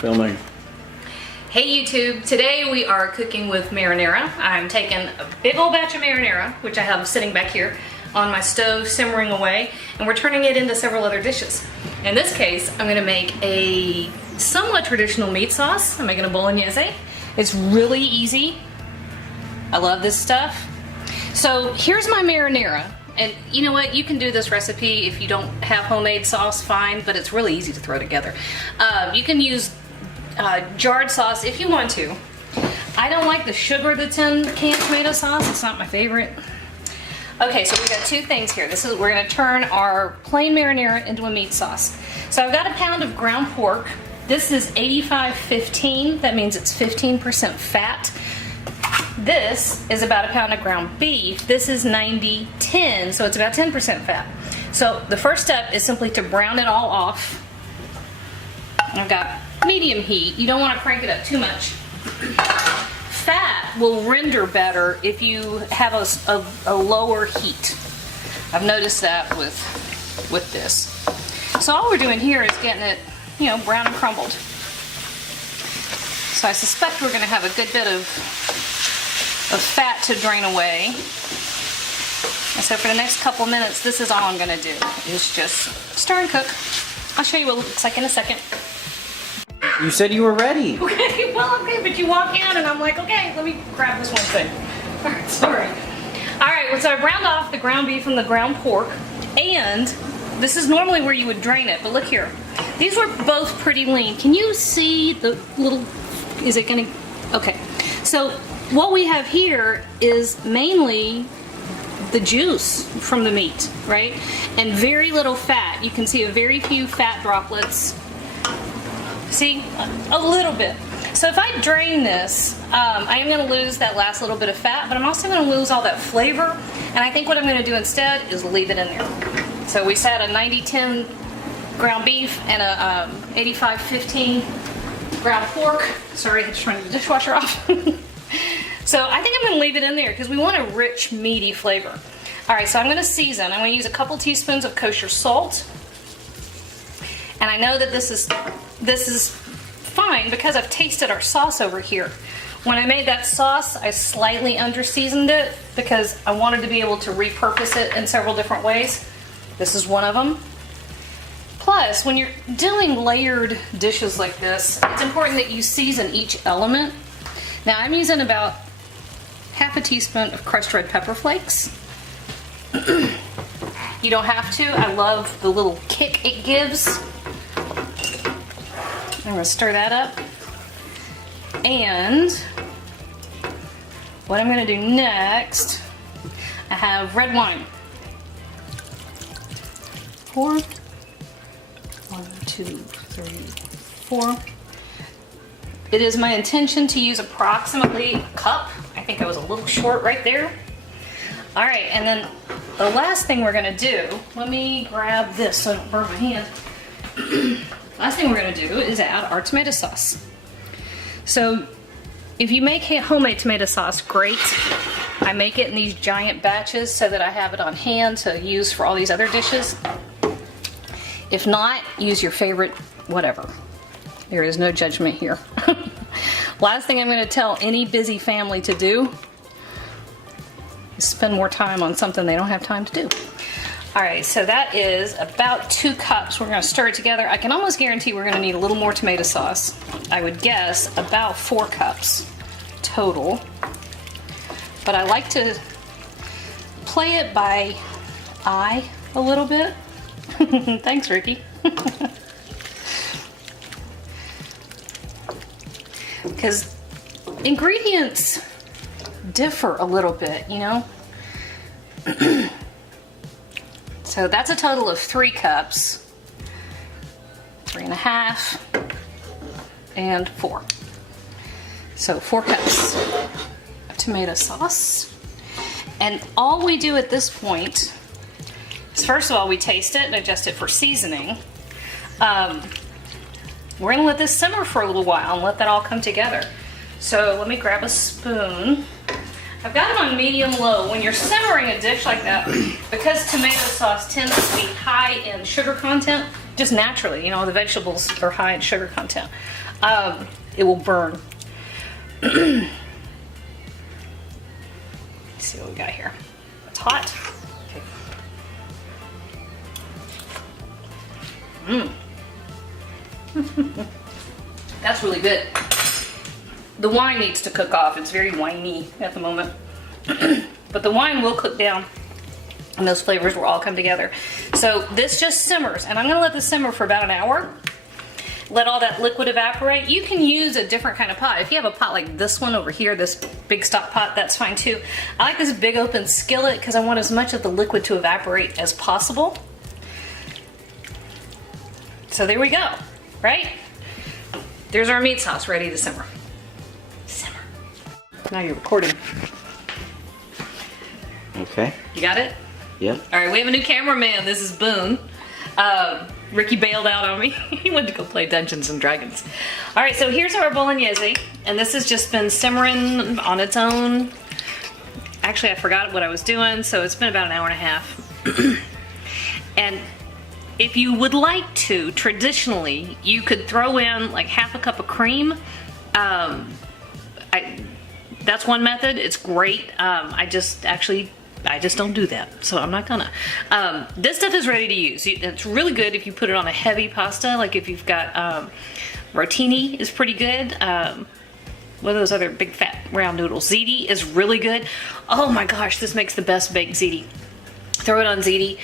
Filming. Hey YouTube, today we are cooking with marinara. I'm taking a big old batch of marinara, which I have sitting back here on my stove simmering away, and we're turning it into several other dishes. In this case, I'm gonna make a somewhat traditional meat sauce. I'm making a Bolognese. It's really easy. I love this stuff. So here's my marinara. And you know what, you can do this recipe if you don't have homemade sauce, fine, but it's really easy to throw together. You can use jarred sauce if you want to. I don't like the sugar that's in canned tomato sauce. It's not my favorite. Okay, so we've got two things here. We're gonna turn our plain marinara into a meat sauce. So I've got a pound of ground pork. This is 85-15, that means it's 15% fat. This is about a pound of ground beef. This is 90-10, so it's about 10% fat. So the first step is simply to brown it all off. I've got medium heat. You don't want to crank it up too much. Fat will render better if you have a lower heat. I've noticed that with this. So all we're doing here is getting it, you know, brown and crumbled. So I suspect we're going to have a good bit of fat to drain away. And so for the next couple minutes, this is all I'm going to do, is just stir and cook. I'll show you what it looks like in a second. You said you were ready. Okay, well, okay, but you walk in and I'm like, okay, let me grab this one thing. All right, sorry. All right, well, so I browned off the ground beef and the ground pork, and this is normally where you would drain it, but look here. These were both pretty lean. Can you see the little, is it gonna, okay. So what we have here is mainly the juice from the meat, right? And very little fat. You can see a very few fat droplets. See, a little bit. So if I drain this, I am going to lose that last little bit of fat, but I'm also going to lose all that flavor. And I think what I'm going to do instead is leave it in there. So we said a 90-10 ground beef and a 85-15 ground pork. Sorry, I had to turn the dishwasher off. So I think I'm going to leave it in there because we want a rich, meaty flavor. All right, so I'm going to season. I'm going to use a couple teaspoons of kosher salt. And I know that this is fine because I've tasted our sauce over here. When I made that sauce, I slightly under-seasoned it because I wanted to be able to repurpose it in several different ways. This is one of them. Plus, when you're doing layered dishes like this, it's important that you season each element. Now I'm using about half a teaspoon of crushed red pepper flakes. You don't have to. I love the little kick it gives. I'm going to stir that up. And what I'm going to do next, I have red wine. 4. 1, 2, 3, 4. It is my intention to use approximately a cup. I think I was a little short right there. All right, and then the last thing we're going to do, let me grab this so I don't burn my hand. Last thing we're going to do is add our tomato sauce. So if you make homemade tomato sauce, great. I make it in these giant batches so that I have it on hand to use for all these other dishes. If not, use your favorite whatever. There is no judgment here. Last thing I'm going to tell any busy family to do is spend more time on something they don't have time to do. All right, so that is about 2 cups. We're going to stir it together. I can almost guarantee we're going to need a little more tomato sauce. I would guess about 4 cups total. But I like to play it by eye a little bit. Thanks, Ricky. Because ingredients differ a little bit, you know? So that's a total of 3 cups, 3.5, and 4. So 4 cups of tomato sauce. And all we do at this point is, first of all, we taste it and adjust it for seasoning. We're gonna let this simmer for a little while and let that all come together. So let me grab a spoon. I've got it on medium-low. When you're simmering a dish like that, because tomato sauce tends to be high in sugar content, just naturally, you know, the vegetables are high in sugar content. It will burn. Let's see what we got here. It's hot. Okay. That's really good. The wine needs to cook off. It's very winey at the moment. But the wine will cook down and those flavors will all come together. So this just simmers, and I'm gonna let this simmer for about an hour. Let all that liquid evaporate. You can use a different kind of pot. If you have a pot like this one over here, this big stock pot, that's fine too. I like this big open skillet because I want as much of the liquid to evaporate as possible. So there we go, right? There's our meat sauce ready to simmer. Simmer. Now you're recording. Okay. You got it? Yep. All right, we have a new cameraman. This is Boone. Ricky bailed out on me. He went to go play Dungeons and Dragons. All right, so here's our bolognese, and this has just been simmering on its own. Actually, I forgot what I was doing, so it's been about an hour and a half. And if you would like to, traditionally, you could throw in like half a cup of cream. That's one method. It's great. I just don't do that, so I'm not gonna. This stuff is ready to use. It's really good if you put it on a heavy pasta, like if you've got rotini is pretty good. What are those other big fat round noodles? Ziti is really good. Oh my gosh, this makes the best baked ziti. Throw it on ziti.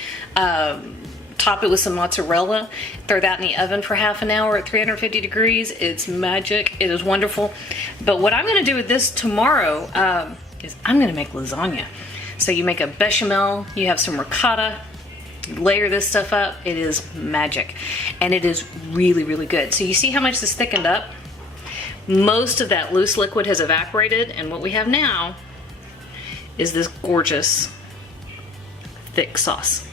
Top it with some mozzarella. Throw that in the oven for half an hour at 350 degrees. It's magic. It is wonderful. But what I'm going to do with this tomorrow is I'm going to make lasagna. So you make a bechamel, you have some ricotta, you layer this stuff up. It is magic. And it is really, really good. So you see how much this thickened up? Most of that loose liquid has evaporated, and what we have now is this gorgeous thick sauce.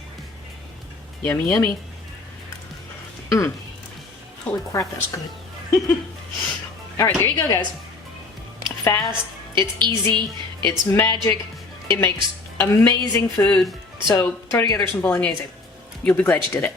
Yummy, yummy. Holy crap, that's good. All right, there you go, guys. Fast, it's easy, it's magic, it makes amazing food. So throw together some bolognese. You'll be glad you did it.